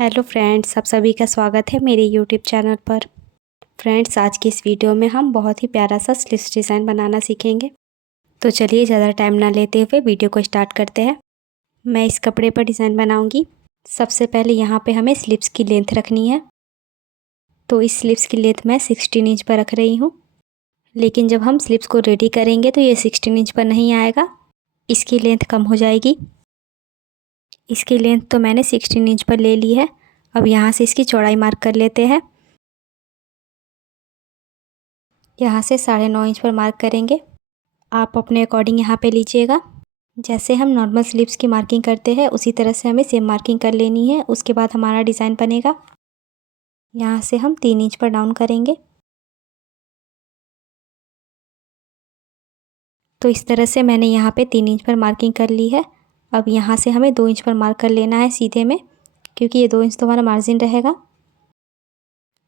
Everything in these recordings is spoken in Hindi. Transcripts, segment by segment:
हेलो फ्रेंड्स, आप सभी का स्वागत है मेरे यूट्यूब चैनल पर। फ्रेंड्स, आज की इस वीडियो में हम बहुत ही प्यारा सा स्लीव्स डिज़ाइन बनाना सीखेंगे। तो चलिए ज़्यादा टाइम ना लेते हुए वीडियो को स्टार्ट करते हैं। मैं इस कपड़े पर डिज़ाइन बनाऊंगी। सबसे पहले यहाँ पे हमें स्लीव्स की लेंथ रखनी है। तो इस स्लीव्स की लेंथ मैं 16 इंच पर रख रही हूँ। लेकिन जब हम स्लीव्स को रेडी करेंगे तो ये 16 इंच पर नहीं आएगा, इसकी लेंथ कम हो जाएगी। इसकी लेंथ तो मैंने 16 इंच पर ले ली है। अब यहाँ से इसकी चौड़ाई मार्क कर लेते हैं। यहाँ से 9.5 इंच पर मार्क करेंगे। आप अपने अकॉर्डिंग यहाँ पे लीजिएगा। जैसे हम नॉर्मल स्लीव्स की मार्किंग करते हैं उसी तरह से हमें सेम मार्किंग कर लेनी है। उसके बाद हमारा डिज़ाइन बनेगा। यहाँ से हम 3 इंच पर डाउन करेंगे। तो इस तरह से मैंने यहाँ पे 3 इंच पर मार्किंग कर ली है। अब यहाँ से हमें 2 इंच पर मार्क कर लेना है सीधे में, क्योंकि ये 2 इंच तो हमारा मार्जिन रहेगा।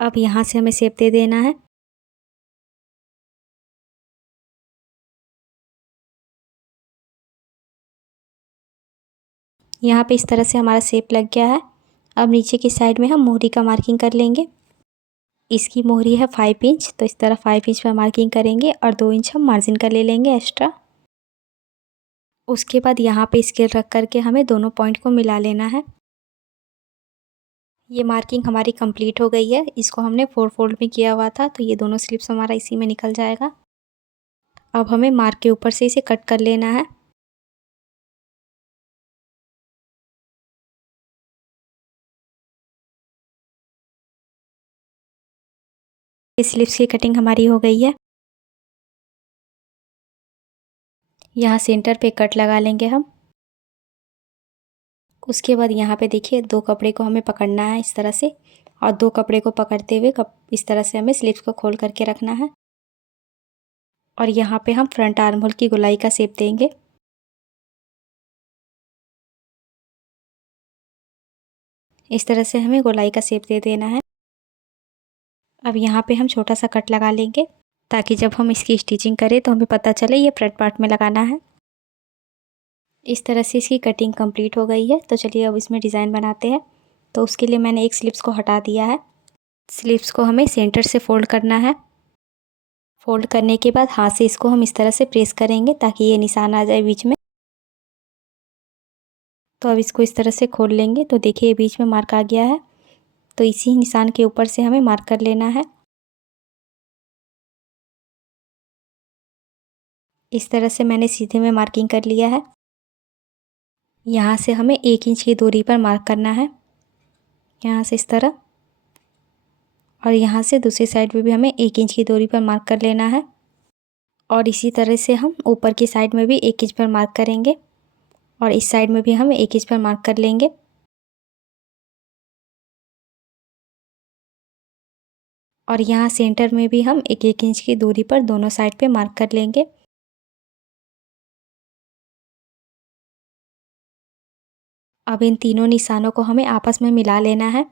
अब यहाँ से हमें शेप दे देना है। यहाँ पे इस तरह से हमारा शेप लग गया है। अब नीचे की साइड में हम मोहरी का मार्किंग कर लेंगे। इसकी मोहरी है 5 इंच, तो इस तरह 5 इंच पर मार्किंग करेंगे और 2 इंच हम मार्जिन का ले लेंगे एक्स्ट्रा। उसके बाद यहाँ पे स्केल रख करके हमें दोनों पॉइंट को मिला लेना है। ये मार्किंग हमारी कंप्लीट हो गई है। इसको हमने 4 फोल्ड में किया हुआ था, तो ये दोनों स्लिप्स हमारा इसी में निकल जाएगा। अब हमें मार्क के ऊपर से इसे कट कर लेना है। इस स्लिप्स की कटिंग हमारी हो गई है। यहाँ सेंटर पे कट लगा लेंगे हम। उसके बाद यहाँ पे देखिए 2 कपड़े को हमें पकड़ना है इस तरह से, और 2 कपड़े को पकड़ते हुए इस तरह से हमें स्लिप्स को खोल करके रखना है। और यहाँ पे हम फ्रंट आर्म होल की गोलाई का शेप देंगे। इस तरह से हमें गोलाई का शेप दे देना है। अब यहाँ पे हम छोटा सा कट लगा लेंगे, ताकि जब हम इसकी स्टिचिंग करें तो हमें पता चले ये फ्रंट पार्ट में लगाना है। इस तरह से इसकी कटिंग कंप्लीट हो गई है। तो चलिए अब इसमें डिज़ाइन बनाते हैं। तो उसके लिए मैंने एक स्लिप्स को हटा दिया है। स्लिप्स को हमें सेंटर से फोल्ड करना है। फोल्ड करने के बाद हाथ से इसको हम इस तरह से प्रेस करेंगे ताकि ये निशान आ जाए बीच में। तो अब इसको इस तरह से खोल लेंगे, तो देखिए बीच में मार्क आ गया है। तो इसी निशान के ऊपर से हमें मार्क कर लेना है। इस तरह से मैंने सीधे में मार्किंग कर लिया है। यहाँ से हमें 1 इंच की दूरी पर मार्क करना है, यहाँ से इस तरह। और यहाँ से दूसरी साइड पे भी हमें 1 इंच की दूरी पर मार्क कर लेना है। और इसी तरह से हम ऊपर की साइड में भी 1 इंच पर मार्क करेंगे, और इस साइड में भी हम 1 इंच पर मार्क कर लेंगे। और यहाँ सेंटर में भी हम 1-1 इंच की दूरी पर दोनों साइड पे मार्क कर लेंगे। अब इन तीनों निशानों को हमें आपस में मिला लेना है।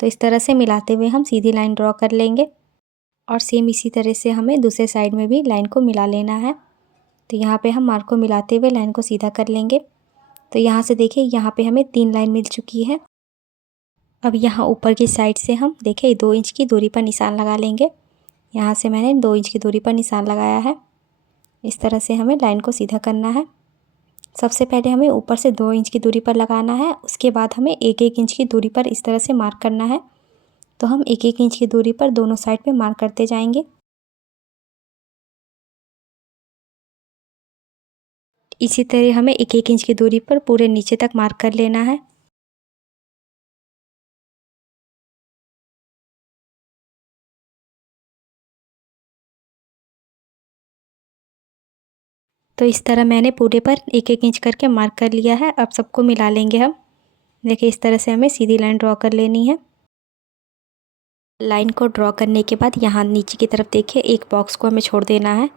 तो इस तरह से मिलाते हुए हम सीधी लाइन ड्रॉ कर लेंगे, और सेम इसी तरह से हमें दूसरे साइड में भी लाइन को मिला लेना है। तो यहाँ पे हम मार्क को मिलाते हुए लाइन को सीधा कर लेंगे। तो यहाँ से देखिए यहाँ पे हमें 3 लाइन मिल चुकी है। अब यहाँ ऊपर की साइड से हम देखिए 2 इंच की दूरी पर निशान लगा लेंगे। यहाँ से मैंने 2 इंच की दूरी पर निशान लगाया है। इस तरह से हमें लाइन को सीधा करना है। सबसे पहले हमें ऊपर से 2 इंच की दूरी पर लगाना है। उसके बाद हमें 1-1 इंच की दूरी पर इस तरह से मार्क करना है। तो हम 1-1 इंच की दूरी पर दोनों साइड पे मार्क करते जाएंगे। इसी तरह हमें 1-1 इंच की दूरी पर पूरे नीचे तक मार्क कर लेना है। तो इस तरह मैंने पूरे पर 1-1 इंच करके मार्क कर लिया है। अब सबको मिला लेंगे हम। देखिए इस तरह से हमें सीधी लाइन ड्रॉ कर लेनी है। लाइन को ड्रॉ करने के बाद यहाँ नीचे की तरफ देखिए एक बॉक्स को हमें छोड़ देना है।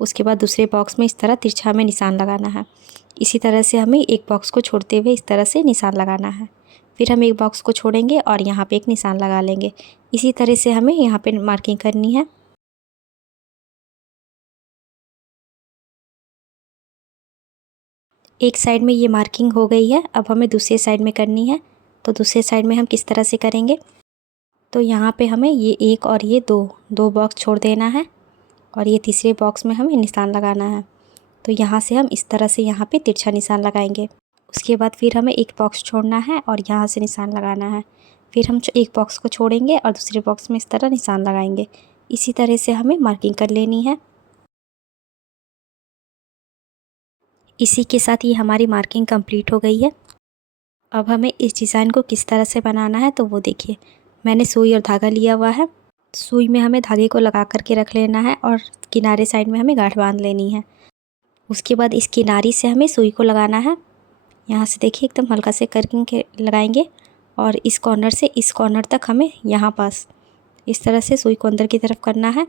उसके बाद दूसरे बॉक्स में इस तरह तिरछा में निशान लगाना है। इसी तरह से हमें एक बॉक्स को छोड़ते हुए इस तरह से निशान लगाना है। फिर हम एक बॉक्स को छोड़ेंगे और यहाँ पे एक निशान लगा लेंगे। इसी तरह से हमें यहाँ पे मार्किंग करनी है। एक साइड में ये मार्किंग हो गई है। अब हमें दूसरी साइड में करनी है। तो दूसरे साइड में हम किस तरह से करेंगे। तो यहाँ पे हमें ये एक और ये दो बॉक्स छोड़ देना है और ये तीसरे बॉक्स में हमें निशान लगाना है। तो यहाँ से हम इस तरह से यहाँ पे तिरछा निशान लगाएंगे। उसके बाद फिर हमें एक बॉक्स छोड़ना है और यहाँ से निशान लगाना है। फिर हम एक बॉक्स को छोड़ेंगे और दूसरे बॉक्स में इस तरह निशान लगाएंगे। इसी तरह से हमें मार्किंग कर लेनी है। इसी के साथ ये हमारी मार्किंग कंप्लीट हो गई है। अब हमें इस डिज़ाइन को किस तरह से बनाना है तो वो देखिए। मैंने सुई और धागा लिया हुआ है। सुई में हमें धागे को लगा करके रख लेना है और किनारे साइड में हमें गांठ बांध लेनी है। उसके बाद इस किनारी से हमें सुई को लगाना है। यहाँ से देखिए एकदम हल्का से करके लगाएंगे और इस कॉर्नर से इस कॉर्नर तक हमें यहाँ पास इस तरह से सुई को अंदर की तरफ करना है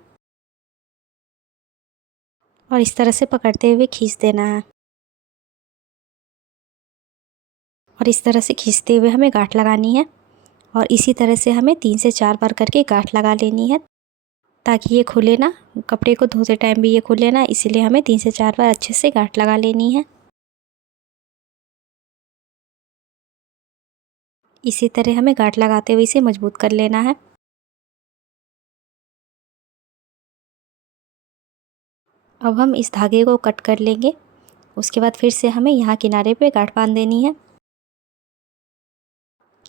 और इस तरह से पकड़ते हुए खींच देना है। और इस तरह से खींचते हुए हमें गांठ लगानी है और इसी तरह से हमें 3 से 4 बार करके गांठ लगा लेनी है ताकि ये खुले ना। कपड़े को धोते टाइम भी ये खुले ना, इसीलिए हमें 3 से 4 बार अच्छे से गांठ लगा लेनी है। इसी तरह हमें गांठ लगाते हुए इसे मजबूत कर लेना है। अब हम इस धागे को कट कर लेंगे। उसके बाद फिर से हमें यहाँ किनारे पे गांठ बांध देनी है।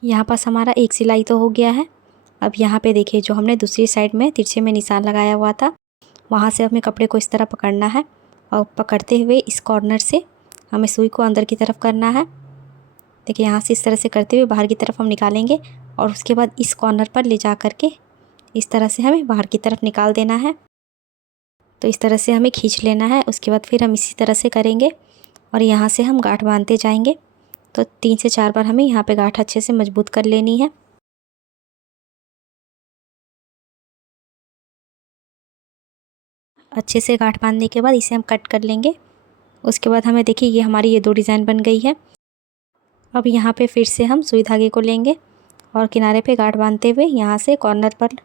यहाँ पास हमारा एक सिलाई तो हो गया है। अब यहाँ पे देखिए जो हमने दूसरी साइड में तिरछे में निशान लगाया हुआ था, वहाँ से हमें कपड़े को इस तरह पकड़ना है और पकड़ते हुए इस कॉर्नर से हमें सुई को अंदर की तरफ करना है। देखिए यहाँ से इस तरह से करते हुए बाहर की तरफ हम निकालेंगे और उसके बाद इस कॉर्नर पर ले जा कर के इस तरह से हमें बाहर की तरफ निकाल देना है। तो इस तरह से हमें खींच लेना है। उसके बाद फिर हम इसी तरह से करेंगे और यहाँ से हम गांठ बांधते जाएंगे। तो 3 से 4 बार हमें यहाँ पे गांठ अच्छे से मजबूत कर लेनी है। अच्छे से गांठ बांधने के बाद इसे हम कट कर लेंगे। उसके बाद हमें देखिए ये हमारी ये 2 डिज़ाइन बन गई है। अब यहाँ पे फिर से हम सुई धागे को लेंगे और किनारे पे गांठ बांधते हुए यहाँ से कॉर्नर पर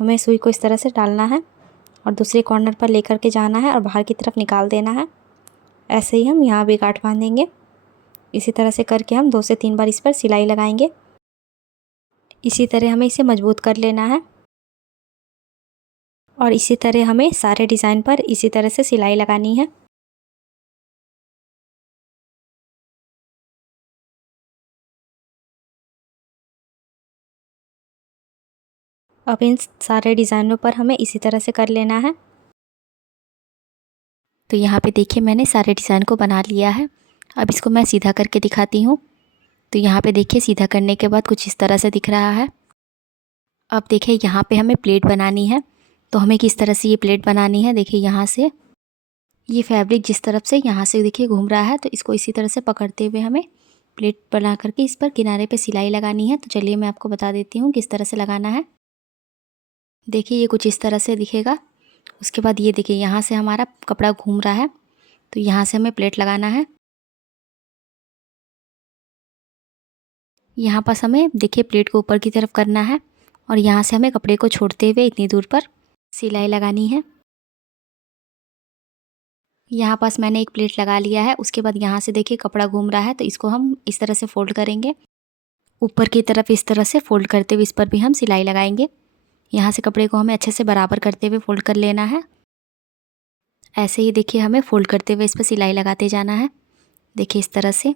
हमें सुई को इस तरह से डालना है और दूसरे कॉर्नर पर लेकर के जाना है और बाहर की तरफ निकाल देना है। ऐसे ही हम यहाँ भी गांठ बांधेंगे। इसी तरह से करके हम 2 से 3 बार इस पर सिलाई लगाएंगे। इसी तरह हमें इसे मजबूत कर लेना है और इसी तरह हमें सारे डिज़ाइन पर इसी तरह से सिलाई लगानी है। अब इन सारे डिज़ाइनों पर हमें इसी तरह से कर लेना है। तो यहाँ पे देखिए मैंने सारे डिज़ाइन को बना लिया है। अब इसको मैं सीधा करके दिखाती हूँ। तो यहाँ पे देखिए सीधा करने के बाद कुछ इस तरह से दिख रहा है। अब देखिए यहाँ पे हमें प्लेट बनानी है। तो हमें किस तरह से ये प्लेट बनानी है, देखिए यहाँ से ये फैब्रिक जिस तरफ से यहाँ से देखिए घूम रहा है, तो इसको इसी तरह से पकड़ते हुए हमें प्लेट बना करके इस पर किनारे पे सिलाई लगानी है। तो चलिए मैं आपको बता देती हूँ किस तरह से लगाना है। देखिए ये कुछ इस तरह से दिखेगा। उसके बाद ये देखिए यहाँ से हमारा कपड़ा घूम रहा है, तो यहाँ से हमें प्लेट लगाना है। यहाँ पास हमें देखिए प्लेट को ऊपर की तरफ करना है और यहाँ से हमें कपड़े को छोड़ते हुए इतनी दूर पर सिलाई लगानी है। यहाँ पास मैंने एक प्लेट लगा लिया है। उसके बाद यहाँ से देखिए कपड़ा घूम रहा है, तो इसको हम इस तरह से फोल्ड करेंगे। ऊपर की तरफ इस तरह से फोल्ड करते हुए इस पर भी हम सिलाई लगाएंगे। यहाँ से कपड़े को हमें अच्छे से बराबर करते हुए फोल्ड कर लेना है। ऐसे ही देखिए हमें फोल्ड करते हुए इस पर सिलाई लगाते जाना है। देखिए इस तरह से।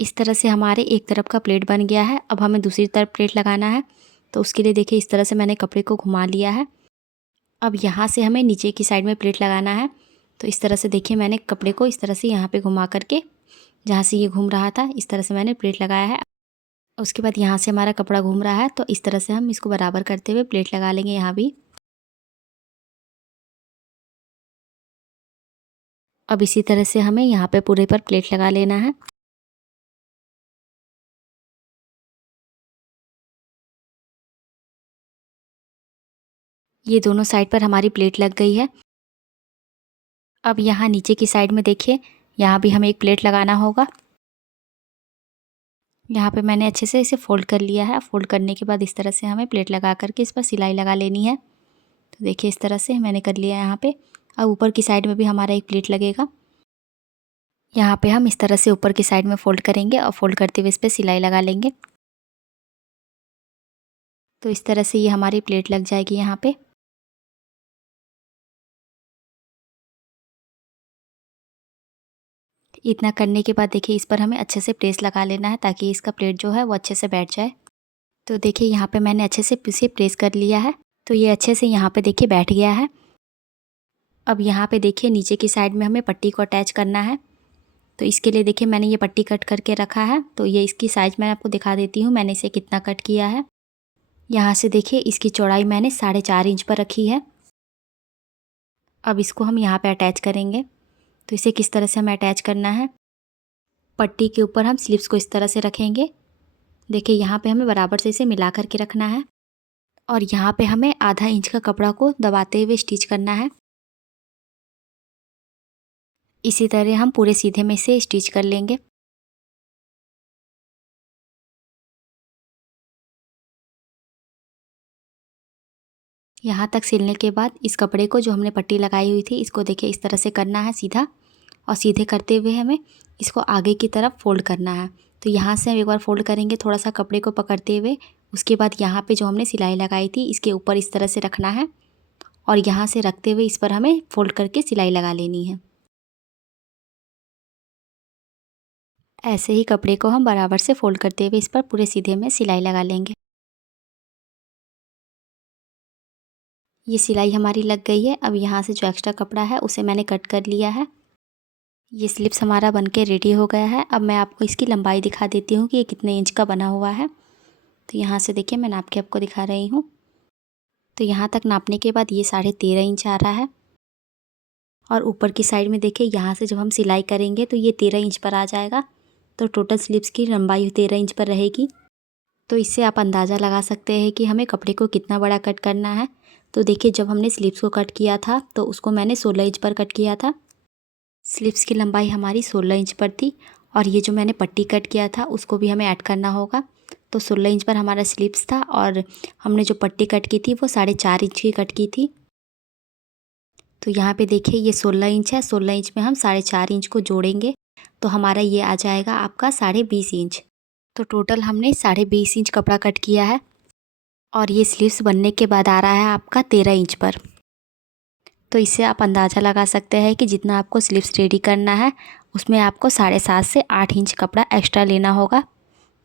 इस तरह से हमारे एक तरफ का प्लेट बन गया है। अब हमें दूसरी तरफ प्लेट लगाना है, तो उसके लिए देखिए इस तरह से मैंने कपड़े को घुमा लिया है। अब यहाँ से हमें नीचे की साइड में प्लेट लगाना है। तो इस तरह से देखिए मैंने कपड़े को इस तरह से यहाँ पे घुमा करके, जहाँ से ये घूम रहा था इस तरह से मैंने प्लेट लगाया है। उसके बाद यहाँ से हमारा कपड़ा घूम रहा है, तो इस तरह से हम इसको बराबर करते हुए प्लेट लगा लेंगे यहाँ भी। अब इसी तरह से हमें यहाँ पे पूरे पर प्लेट लगा लेना है। ये दोनों साइड पर हमारी प्लेट लग गई है। अब यहाँ नीचे की साइड में देखिए, यहाँ भी हमें एक प्लेट लगाना होगा। यहाँ पे मैंने अच्छे से इसे फोल्ड कर लिया है। फोल्ड करने के बाद इस तरह से हमें प्लेट लगा करके इस पर सिलाई लगा लेनी है। तो देखिए इस तरह से मैंने कर लिया है यहाँ पे। अब ऊपर की साइड में भी हमारा एक प्लेट लगेगा। यहाँ पे हम इस तरह से ऊपर की साइड में फ़ोल्ड करेंगे और फ़ोल्ड करते हुए इस पर सिलाई लगा लेंगे। तो इस तरह से ये हमारी प्लेट लग जाएगी यहाँ पे। इतना करने के बाद देखिए इस पर हमें अच्छे से प्रेस लगा लेना है ताकि इसका प्लेट जो है वो अच्छे से बैठ जाए। तो देखिए यहाँ पे मैंने अच्छे से इसे प्रेस कर लिया है। तो ये अच्छे से यहाँ पे देखिए बैठ गया है। अब यहाँ पे देखिए नीचे की साइड में हमें पट्टी को अटैच करना है। तो इसके लिए देखिए मैंने ये पट्टी कट करके रखा है। तो ये इसकी साइज़ मैं आपको दिखा देती हूँ, मैंने इसे कितना कट किया है। यहाँ से देखिए इसकी चौड़ाई मैंने 4.5 इंच पर रखी है। अब इसको हम यहाँ पे अटैच करेंगे। तो इसे किस तरह से हमें अटैच करना है, पट्टी के ऊपर हम स्लिप्स को इस तरह से रखेंगे। देखिए यहाँ पे हमें बराबर से इसे मिला करके रखना है और यहाँ पे हमें आधा इंच का कपड़ा को दबाते हुए स्टिच करना है। इसी तरह हम पूरे सीधे में से स्टिच कर लेंगे। यहाँ तक सिलने के बाद इस कपड़े को जो हमने पट्टी लगाई हुई थी इसको देखिए इस तरह से करना है सीधा, और सीधे करते हुए हमें इसको आगे की तरफ फोल्ड करना है। तो यहाँ से हम एक बार फोल्ड करेंगे थोड़ा सा कपड़े को पकड़ते हुए। उसके बाद यहाँ पे जो हमने सिलाई लगाई थी इसके ऊपर इस तरह से रखना है और यहाँ से रखते हुए इस पर हमें फोल्ड करके सिलाई लगा लेनी है। ऐसे ही कपड़े को हम बराबर से फोल्ड करते हुए इस पर पूरे सीधे में सिलाई लगा लेंगे। ये सिलाई हमारी लग गई है। अब यहाँ से जो एक्स्ट्रा कपड़ा है उसे मैंने कट कर लिया है। ये स्लिप्स हमारा बनके रेडी हो गया है। अब मैं आपको इसकी लंबाई दिखा देती हूँ कि ये कितने इंच का बना हुआ है। तो यहाँ से देखिए मैं नाप के आपको दिखा रही हूँ। तो यहाँ तक नापने के बाद ये 13.5 इंच आ रहा है और ऊपर की साइड में देखिए यहाँ से जब हम सिलाई करेंगे तो ये 13 इंच पर आ जाएगा। तो टोटल स्लिप्स की लंबाई 13 इंच पर रहेगी। तो इससे आप अंदाज़ा लगा सकते हैं कि हमें कपड़े को कितना बड़ा कट करना है। तो देखिए जब हमने स्लिप्स को कट किया था तो उसको मैंने 16 इंच पर कट किया था। स्लिप्स की लंबाई हमारी 16 इंच पर थी और ये जो मैंने पट्टी कट किया था उसको भी हमें ऐड करना होगा। तो 16 इंच पर हमारा स्लिप्स था और हमने जो पट्टी कट की थी वो 4.5 इंच की कट की थी। तो यहाँ पे देखिए ये 16 इंच है, 16 इंच में हम 4.5 इंच को जोड़ेंगे तो हमारा ये आ जाएगा आपका 20.5 इंच। तो टोटल हमने 20.5 इंच कपड़ा कट किया है और ये स्लीव्स बनने के बाद आ रहा है आपका 13 इंच पर। तो इससे आप अंदाज़ा लगा सकते हैं कि जितना आपको स्लीव्स रेडी करना है उसमें आपको 7.5 से 8 इंच कपड़ा एक्स्ट्रा लेना होगा।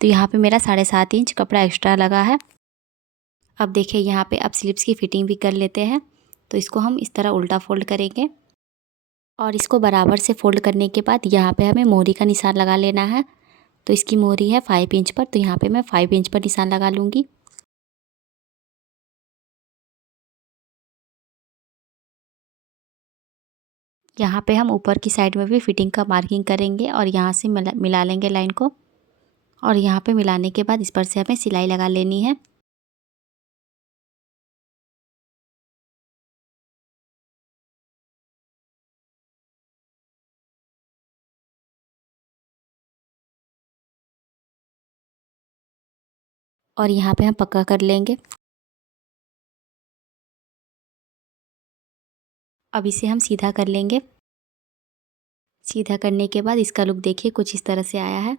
तो यहाँ पे मेरा 7.5 इंच कपड़ा एक्स्ट्रा लगा है। अब देखिए यहाँ पे अब स्लीव्स की फिटिंग भी कर लेते हैं। तो इसको हम इस तरह उल्टा फोल्ड करेंगे और इसको बराबर से फोल्ड करने के बाद यहाँ पे हमें मोहरी का निशान लगा लेना है। तो इसकी मोहरी है 5 इंच पर, तो यहाँ पे मैं 5 इंच पर निशान लगा लूँगी। यहाँ पे हम ऊपर की साइड में भी फिटिंग का मार्किंग करेंगे और यहाँ से मिला लेंगे लाइन को और यहाँ पे मिलाने के बाद इस पर से हमें सिलाई लगा लेनी है। और यहाँ पे हम पक्का कर लेंगे। अब इसे हम सीधा कर लेंगे। सीधा करने के बाद इसका लुक देखिए कुछ इस तरह से आया है।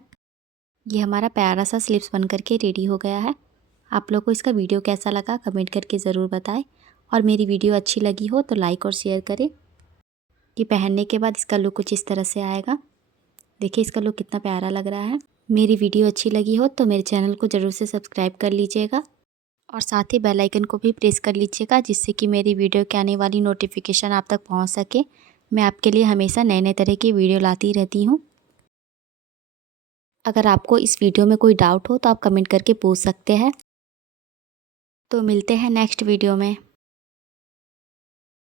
ये हमारा प्यारा सा स्लीव्स बन करके रेडी हो गया है। आप लोग को इसका वीडियो कैसा लगा कमेंट करके ज़रूर बताएं और मेरी वीडियो अच्छी लगी हो तो लाइक और शेयर करें। कि पहनने के बाद इसका लुक कुछ इस तरह से आएगा। देखिए इसका लुक कितना प्यारा लग रहा है। मेरी वीडियो अच्छी लगी हो तो मेरे चैनल को ज़रूर से सब्सक्राइब कर लीजिएगा और साथ ही बेल आइकन को भी प्रेस कर लीजिएगा जिससे कि मेरी वीडियो के आने वाली नोटिफिकेशन आप तक पहुंच सके। मैं आपके लिए हमेशा नए नए तरह की वीडियो लाती रहती हूं। अगर आपको इस वीडियो में कोई डाउट हो तो आप कमेंट करके पूछ सकते हैं। तो मिलते हैं नेक्स्ट वीडियो में।